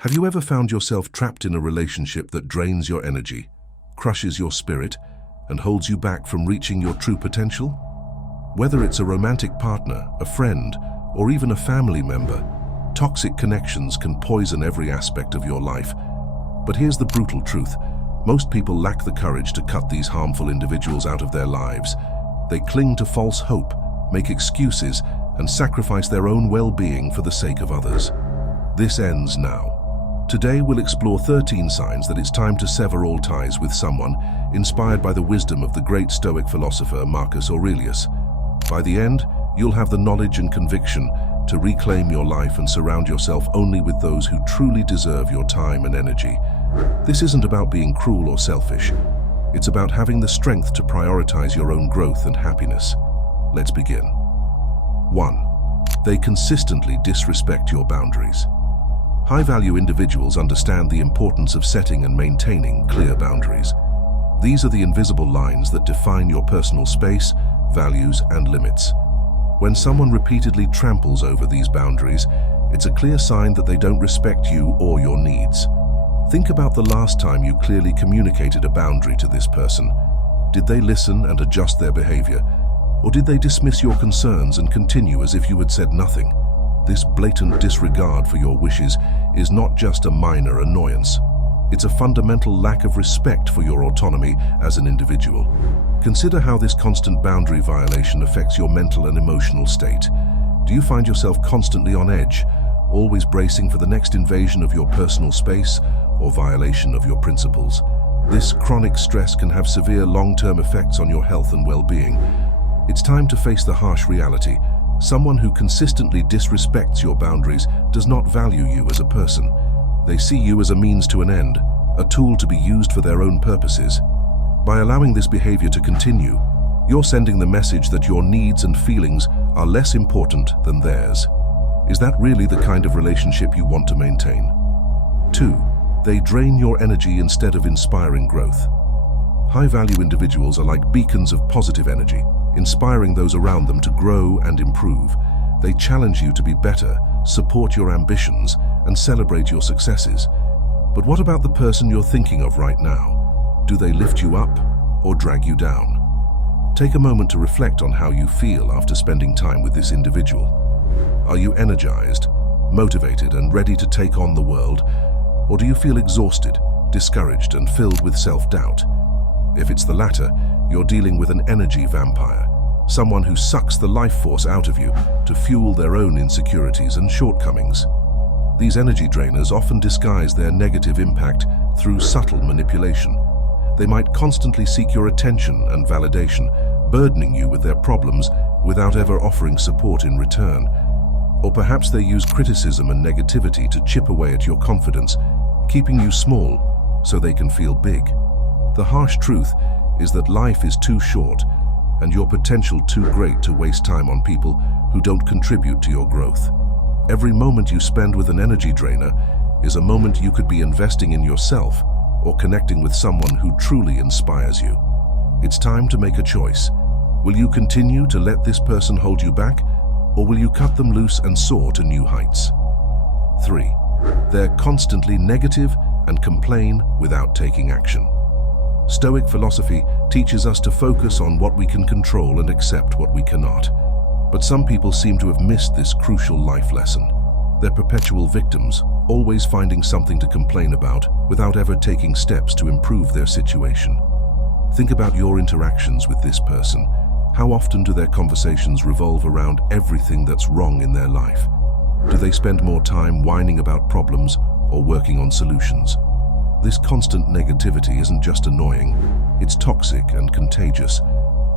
Have you ever found yourself trapped in a relationship that drains your energy, crushes your spirit, and holds you back from reaching your true potential? Whether it's a romantic partner, a friend, or even a family member, toxic connections can poison every aspect of your life. But here's the brutal truth. Most people lack the courage to cut these harmful individuals out of their lives. They cling to false hope, make excuses, and sacrifice their own well-being for the sake of others. This ends now. Today we'll explore 13 signs that it's time to sever all ties with someone, inspired by the wisdom of the great Stoic philosopher Marcus Aurelius. By the end, you'll have the knowledge and conviction to reclaim your life and surround yourself only with those who truly deserve your time and energy. This isn't about being cruel or selfish. It's about having the strength to prioritize your own growth and happiness. Let's begin. 1. They consistently disrespect your boundaries. High-value individuals understand the importance of setting and maintaining clear boundaries. These are the invisible lines that define your personal space, values, and limits. When someone repeatedly tramples over these boundaries, it's a clear sign that they don't respect you or your needs. Think about the last time you clearly communicated a boundary to this person. Did they listen and adjust their behavior? Or did they dismiss your concerns and continue as if you had said nothing? This blatant disregard for your wishes is not just a minor annoyance. It's a fundamental lack of respect for your autonomy as an individual. Consider how this constant boundary violation affects your mental and emotional state. Do you find yourself constantly on edge, always bracing for the next invasion of your personal space or violation of your principles? This chronic stress can have severe long-term effects on your health and well-being. It's time to face the harsh reality. Someone who consistently disrespects your boundaries does not value you as a person. They see you as a means to an end, a tool to be used for their own purposes. By allowing this behavior to continue, you're sending the message that your needs and feelings are less important than theirs. Is that really the kind of relationship you want to maintain? 2. They drain your energy instead of inspiring growth. High-value individuals are like beacons of positive energy, inspiring those around them to grow and improve. They challenge you to be better, support your ambitions, and celebrate your successes. But what about the person you're thinking of right now? Do they lift you up or drag you down? Take a moment to reflect on how you feel after spending time with this individual. Are you energized, motivated, and ready to take on the world? Or do you feel exhausted, discouraged, and filled with self-doubt? If it's the latter, you're dealing with an energy vampire, someone who sucks the life force out of you to fuel their own insecurities and shortcomings. These energy drainers often disguise their negative impact through subtle manipulation. They might constantly seek your attention and validation, burdening you with their problems without ever offering support in return. Or perhaps they use criticism and negativity to chip away at your confidence, keeping you small so they can feel big. The harsh truth is that life is too short and your potential too great to waste time on people who don't contribute to your growth. Every moment you spend with an energy drainer is a moment you could be investing in yourself or connecting with someone who truly inspires you. It's time to make a choice. Will you continue to let this person hold you back, or will you cut them loose and soar to new heights? 3. They're constantly negative and complain without taking action. Stoic philosophy teaches us to focus on what we can control and accept what we cannot. But some people seem to have missed this crucial life lesson. They're perpetual victims, always finding something to complain about without ever taking steps to improve their situation. Think about your interactions with this person. How often do their conversations revolve around everything that's wrong in their life? Do they spend more time whining about problems or working on solutions? This constant negativity isn't just annoying, it's toxic and contagious.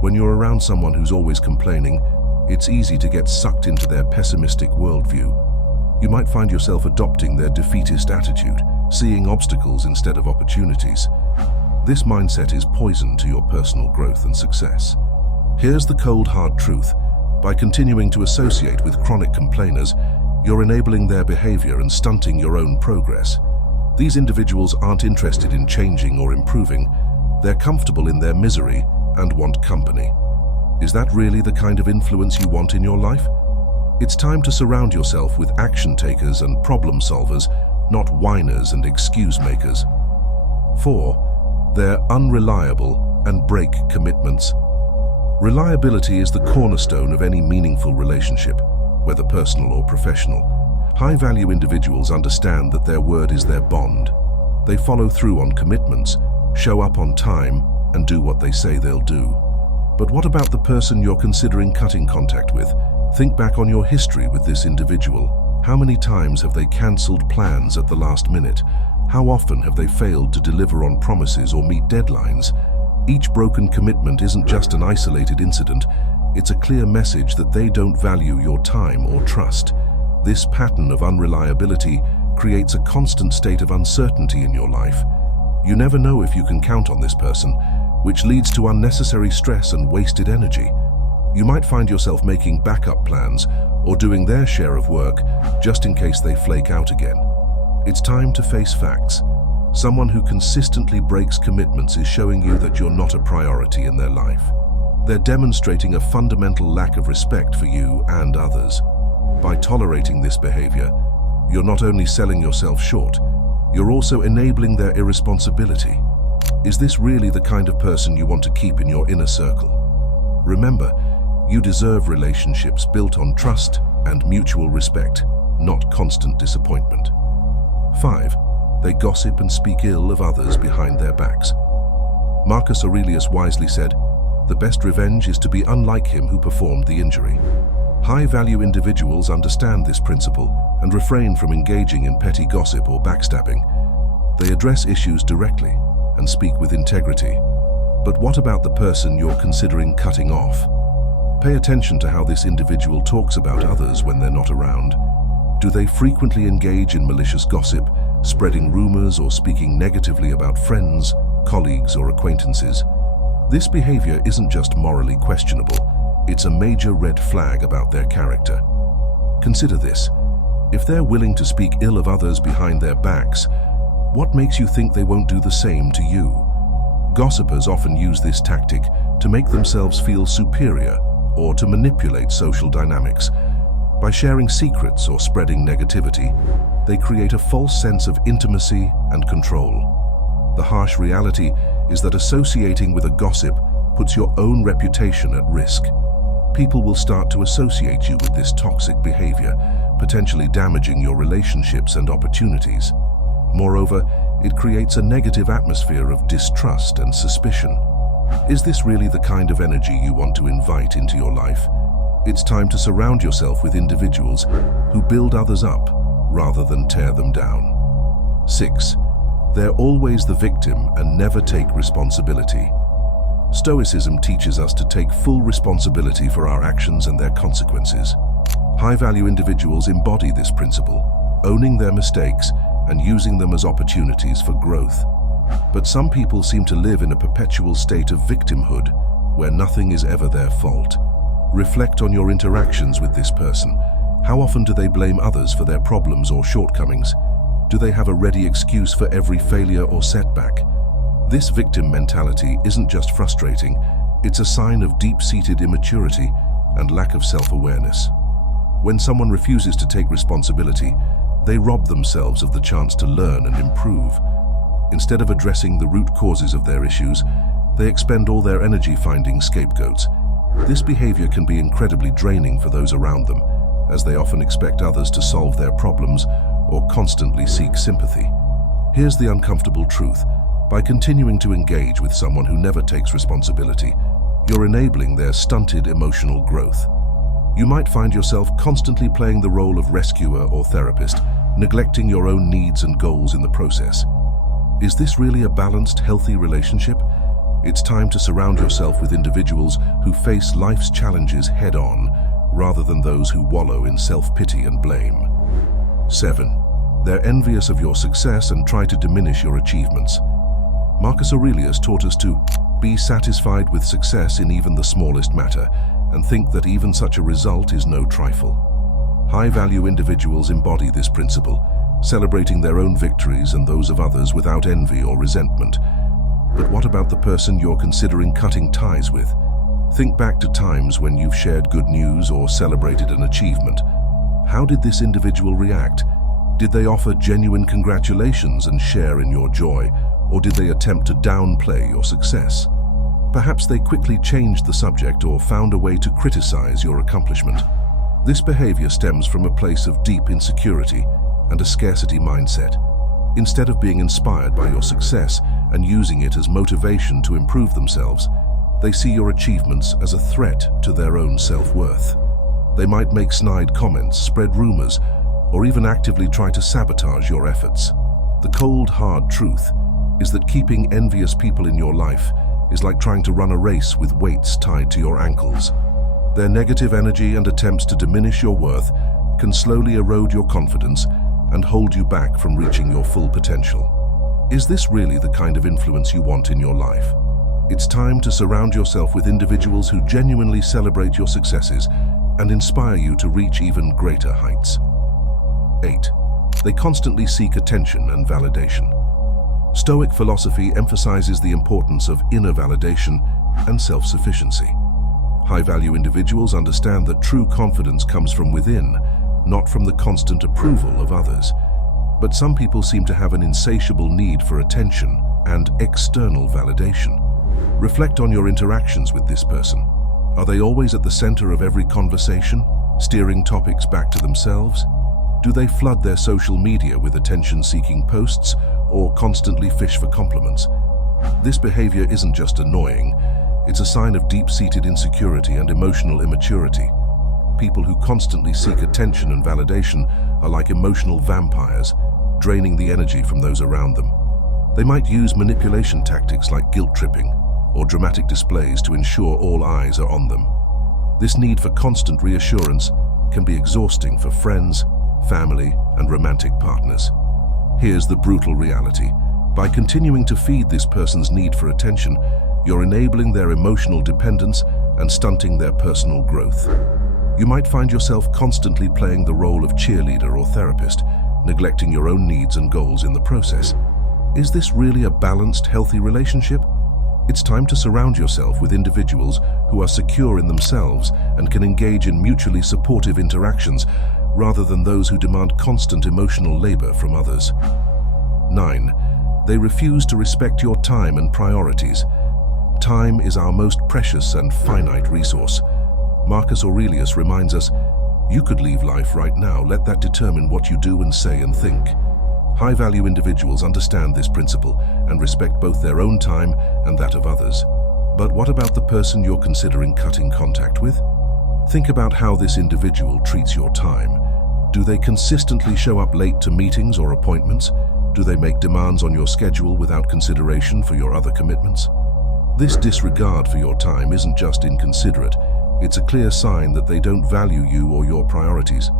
When you're around someone who's always complaining, it's easy to get sucked into their pessimistic worldview. You might find yourself adopting their defeatist attitude, seeing obstacles instead of opportunities. This mindset is poison to your personal growth and success. Here's the cold, hard truth. By continuing to associate with chronic complainers, you're enabling their behavior and stunting your own progress. These individuals aren't interested in changing or improving. They're comfortable in their misery and want company. Is that really the kind of influence you want in your life? It's time to surround yourself with action takers and problem solvers not whiners and excuse makers. 4. They're unreliable and break commitments. Reliability is the cornerstone of any meaningful relationship, whether personal or professional. High-value individuals understand that their word is their bond. They follow through on commitments, show up on time, and do what they say they'll do. But what about the person you're considering cutting contact with? Think back on your history with this individual. How many times have they cancelled plans at the last minute? How often have they failed to deliver on promises or meet deadlines? Each broken commitment isn't just an isolated incident, it's a clear message that they don't value your time or trust. This pattern of unreliability creates a constant state of uncertainty in your life. You never know if you can count on this person, which leads to unnecessary stress and wasted energy. You might find yourself making backup plans or doing their share of work just in case they flake out again. It's time to face facts. Someone who consistently breaks commitments is showing you that you're not a priority in their life. They're demonstrating a fundamental lack of respect for you and others. By tolerating this behavior, you're not only selling yourself short, you're also enabling their irresponsibility. Is this really the kind of person you want to keep in your inner circle? Remember, you deserve relationships built on trust and mutual respect, not constant disappointment. 5. They gossip and speak ill of others behind their backs. Marcus Aurelius wisely said, "The best revenge is to be unlike him who performed the injury." High-value individuals understand this principle and refrain from engaging in petty gossip or backstabbing. They address issues directly and speak with integrity. But what about the person you're considering cutting off? Pay attention to how this individual talks about others when they're not around. Do they frequently engage in malicious gossip, spreading rumors or speaking negatively about friends, colleagues, or acquaintances? This behavior isn't just morally questionable, it's a major red flag about their character. Consider this. If they're willing to speak ill of others behind their backs, what makes you think they won't do the same to you? Gossipers often use this tactic to make themselves feel superior or to manipulate social dynamics. By sharing secrets or spreading negativity, they create a false sense of intimacy and control. The harsh reality is that associating with a gossip puts your own reputation at risk. People will start to associate you with this toxic behavior, potentially damaging your relationships and opportunities. Moreover, it creates a negative atmosphere of distrust and suspicion. Is this really the kind of energy you want to invite into your life? It's time to surround yourself with individuals who build others up rather than tear them down. 6. They're always the victim and never take responsibility. Stoicism teaches us to take full responsibility for our actions and their consequences. High-value individuals embody this principle, owning their mistakes and using them as opportunities for growth. But some people seem to live in a perpetual state of victimhood, where nothing is ever their fault. Reflect on your interactions with this person. How often do they blame others for their problems or shortcomings? Do they have a ready excuse for every failure or setback? This victim mentality isn't just frustrating, it's a sign of deep-seated immaturity and lack of self-awareness. When someone refuses to take responsibility, they rob themselves of the chance to learn and improve. Instead of addressing the root causes of their issues, they expend all their energy finding scapegoats. This behavior can be incredibly draining for those around them, as they often expect others to solve their problems or constantly seek sympathy. Here's the uncomfortable truth. By continuing to engage with someone who never takes responsibility, you're enabling their stunted emotional growth. You might find yourself constantly playing the role of rescuer or therapist, neglecting your own needs and goals in the process. Is this really a balanced, healthy relationship? It's time to surround yourself with individuals who face life's challenges head-on, rather than those who wallow in self-pity and blame. 7. They're envious of your success and try to diminish your achievements. Marcus Aurelius taught us to be satisfied with success in even the smallest matter and think that even such a result is no trifle. High-value individuals embody this principle, celebrating their own victories and those of others without envy or resentment. But what about the person you're considering cutting ties with? Think back to times when you've shared good news or celebrated an achievement. How did this individual react? Did they offer genuine congratulations and share in your joy, or did they attempt to downplay your success? Perhaps they quickly changed the subject or found a way to criticize your accomplishment. This behavior stems from a place of deep insecurity and a scarcity mindset. Instead of being inspired by your success and using it as motivation to improve themselves, they see your achievements as a threat to their own self-worth. They might make snide comments, spread rumors, or even actively try to sabotage your efforts. The cold, hard truth is that keeping envious people in your life is like trying to run a race with weights tied to your ankles. Their negative energy and attempts to diminish your worth can slowly erode your confidence and hold you back from reaching your full potential. Is this really the kind of influence you want in your life? It's time to surround yourself with individuals who genuinely celebrate your successes and inspire you to reach even greater heights. 8. They constantly seek attention and validation. Stoic philosophy emphasizes the importance of inner validation and self-sufficiency. High-value individuals understand that true confidence comes from within, not from the constant approval of others. But some people seem to have an insatiable need for attention and external validation. Reflect on your interactions with this person. Are they always at the center of every conversation, steering topics back to themselves? Do they flood their social media with attention-seeking posts or constantly fish for compliments? This behavior isn't just annoying, it's a sign of deep-seated insecurity and emotional immaturity. People who constantly seek attention and validation are like emotional vampires, draining the energy from those around them. They might use manipulation tactics like guilt-tripping or dramatic displays to ensure all eyes are on them. This need for constant reassurance can be exhausting for friends, family, and romantic partners. Here's the brutal reality. By continuing to feed this person's need for attention, you're enabling their emotional dependence and stunting their personal growth. You might find yourself constantly playing the role of cheerleader or therapist, neglecting your own needs and goals in the process. Is this really a balanced, healthy relationship? It's time to surround yourself with individuals who are secure in themselves and can engage in mutually supportive interactions rather than those who demand constant emotional labor from others. 9. They refuse to respect your time and priorities. Time is our most precious and finite resource. Marcus Aurelius reminds us, "You could leave life right now. Let that determine what you do and say and think." High-value individuals understand this principle and respect both their own time and that of others. But what about the person you're considering cutting contact with? Think about how this individual treats your time. Do they consistently show up late to meetings or appointments? Do they make demands on your schedule without consideration for your other commitments? This disregard for your time isn't just inconsiderate, it's a clear sign that they don't value you or your priorities.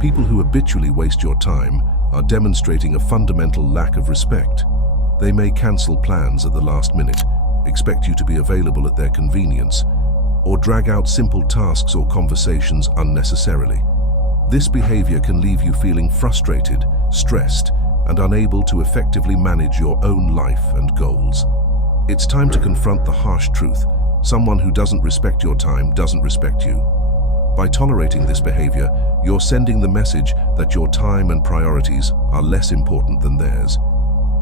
People who habitually waste your time are demonstrating a fundamental lack of respect. They may cancel plans at the last minute, expect you to be available at their convenience, or drag out simple tasks or conversations unnecessarily. This behavior can leave you feeling frustrated, stressed, and unable to effectively manage your own life and goals. It's time to confront the harsh truth. Someone who doesn't respect your time doesn't respect you. By tolerating this behavior, you're sending the message that your time and priorities are less important than theirs.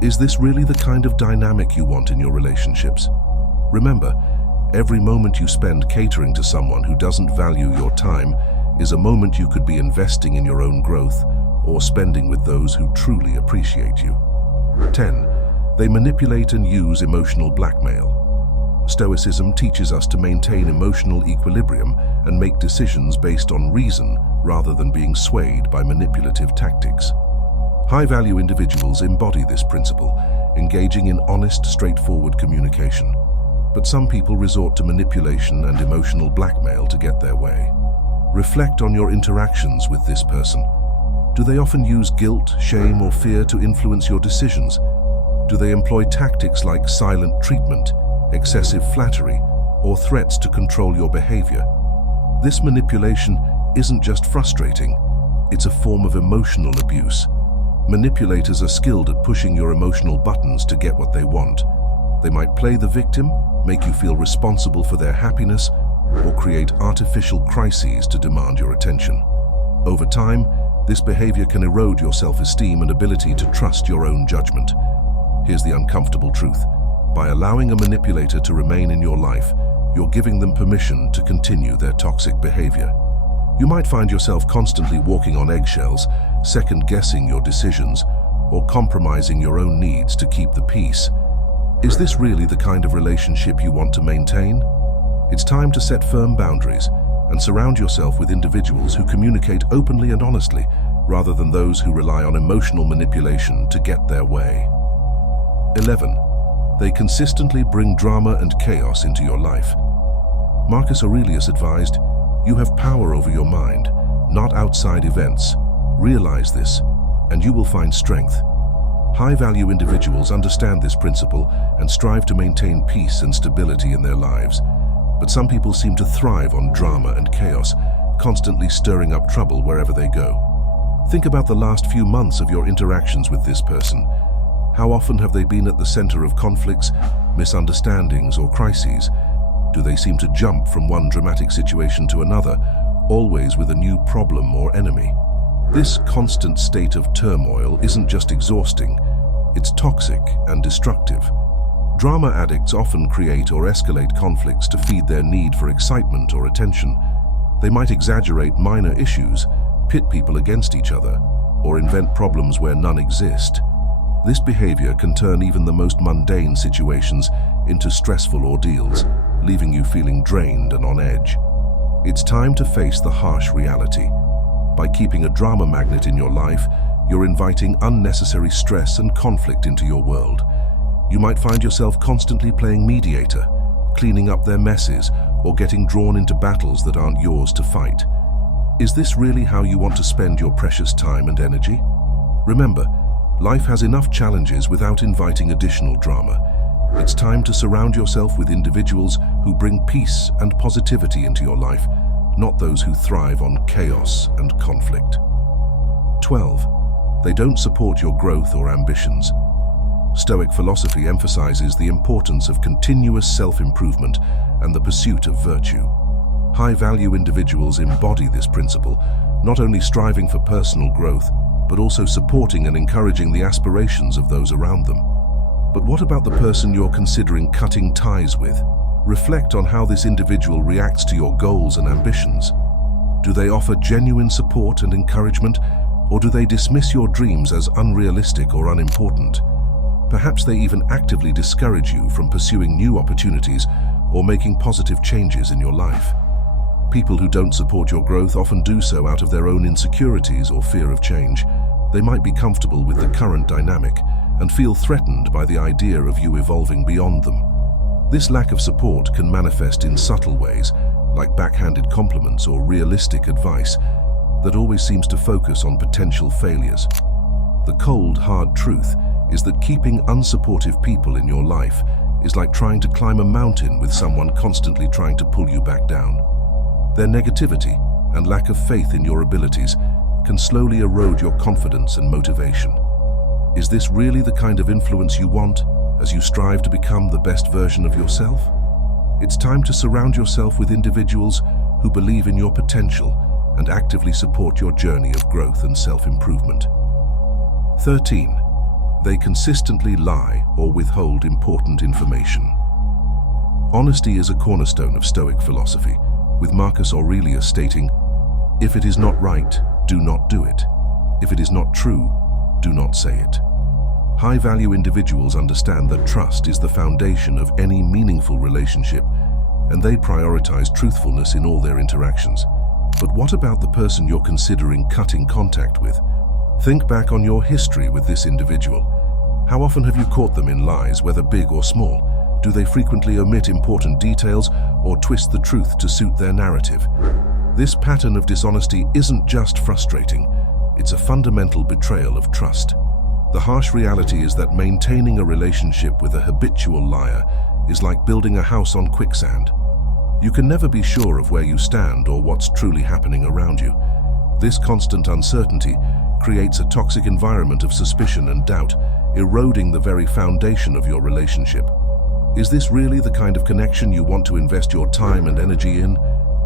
Is this really the kind of dynamic you want in your relationships? Remember, every moment you spend catering to someone who doesn't value your time is a moment you could be investing in your own growth or spending with those who truly appreciate you. 10. They manipulate and use emotional blackmail. Stoicism teaches us to maintain emotional equilibrium and make decisions based on reason rather than being swayed by manipulative tactics. High-value individuals embody this principle, engaging in honest, straightforward communication. But some people resort to manipulation and emotional blackmail to get their way. Reflect on your interactions with this person. Do they often use guilt, shame, or fear to influence your decisions? Do they employ tactics like silent treatment, excessive flattery, or threats to control your behavior? This manipulation isn't just frustrating, it's a form of emotional abuse. Manipulators are skilled at pushing your emotional buttons to get what they want. They might play the victim, make you feel responsible for their happiness, or create artificial crises to demand your attention. Over time, This behavior can erode your self-esteem and ability to trust your own judgment. Here's the uncomfortable truth. By allowing a manipulator to remain in your life, you're giving them permission to continue their toxic behavior. You might find yourself constantly walking on eggshells, second-guessing your decisions, or compromising your own needs to keep the peace. Is this really the kind of relationship you want to maintain? It's time to set firm boundaries and surround yourself with individuals who communicate openly and honestly, rather than those who rely on emotional manipulation to get their way. 11. They consistently bring drama and chaos into your life. Marcus Aurelius advised, "You have power over your mind, not outside events. Realize this, and you will find strength." High-value individuals understand this principle and strive to maintain peace and stability in their lives. But some people seem to thrive on drama and chaos, constantly stirring up trouble wherever they go. Think about the last few months of your interactions with this person. How often have they been at the center of conflicts, misunderstandings, or crises? Do they seem to jump from one dramatic situation to another, always with a new problem or enemy? This constant state of turmoil isn't just exhausting, it's toxic and destructive. Drama addicts often create or escalate conflicts to feed their need for excitement or attention. They might exaggerate minor issues, pit people against each other, or invent problems where none exist. This behavior can turn even the most mundane situations into stressful ordeals, leaving you feeling drained and on edge. It's time to face the harsh reality. By keeping a drama magnet in your life, you're inviting unnecessary stress and conflict into your world. You might find yourself constantly playing mediator, cleaning up their messes, or getting drawn into battles that aren't yours to fight. Is this really how you want to spend your precious time and energy? Remember, life has enough challenges without inviting additional drama. It's time to surround yourself with individuals who bring peace and positivity into your life, not those who thrive on chaos and conflict. 12. They don't support your growth or ambitions. Stoic philosophy emphasizes the importance of continuous self-improvement and the pursuit of virtue. High-value individuals embody this principle, not only striving for personal growth, but also supporting and encouraging the aspirations of those around them. But what about the person you're considering cutting ties with? Reflect on how this individual reacts to your goals and ambitions. Do they offer genuine support and encouragement, or do they dismiss your dreams as unrealistic or unimportant? Perhaps they even actively discourage you from pursuing new opportunities or making positive changes in your life. People who don't support your growth often do so out of their own insecurities or fear of change. They might be comfortable with the current dynamic and feel threatened by the idea of you evolving beyond them. This lack of support can manifest in subtle ways, like backhanded compliments or realistic advice that always seems to focus on potential failures. The cold, hard truth is that keeping unsupportive people in your life is like trying to climb a mountain with someone constantly trying to pull you back down. Their negativity and lack of faith in your abilities can slowly erode your confidence and motivation. Is this really the kind of influence you want as you strive to become the best version of yourself? It's time to surround yourself with individuals who believe in your potential and actively support your journey of growth and self-improvement. 13. They consistently lie or withhold important information. Honesty is a cornerstone of Stoic philosophy, with Marcus Aurelius stating, "If it is not right, do not do it. If it is not true, do not say it." High-value individuals understand that trust is the foundation of any meaningful relationship, and they prioritize truthfulness in all their interactions. But what about the person you're considering cutting contact with? Think back on your history with this individual. How often have you caught them in lies, whether big or small? Do they frequently omit important details or twist the truth to suit their narrative? This pattern of dishonesty isn't just frustrating, it's a fundamental betrayal of trust. The harsh reality is that maintaining a relationship with a habitual liar is like building a house on quicksand. You can never be sure of where you stand or what's truly happening around you. This constant uncertainty creates a toxic environment of suspicion and doubt, eroding the very foundation of your relationship. Is this really the kind of connection you want to invest your time and energy in?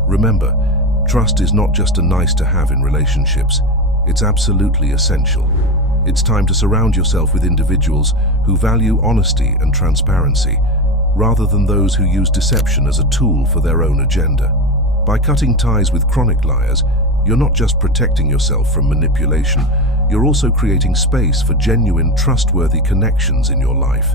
Remember, trust is not just a nice to have in relationships. It's absolutely essential. It's time to surround yourself with individuals who value honesty and transparency, rather than those who use deception as a tool for their own agenda. By cutting ties with chronic liars, you're not just protecting yourself from manipulation, you're also creating space for genuine, trustworthy connections in your life.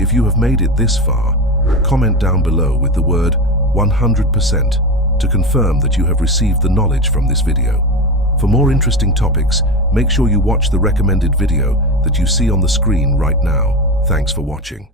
If you have made it this far, comment down below with the word 100% to confirm that you have received the knowledge from this video. For more interesting topics, make sure you watch the recommended video that you see on the screen right now. Thanks for watching.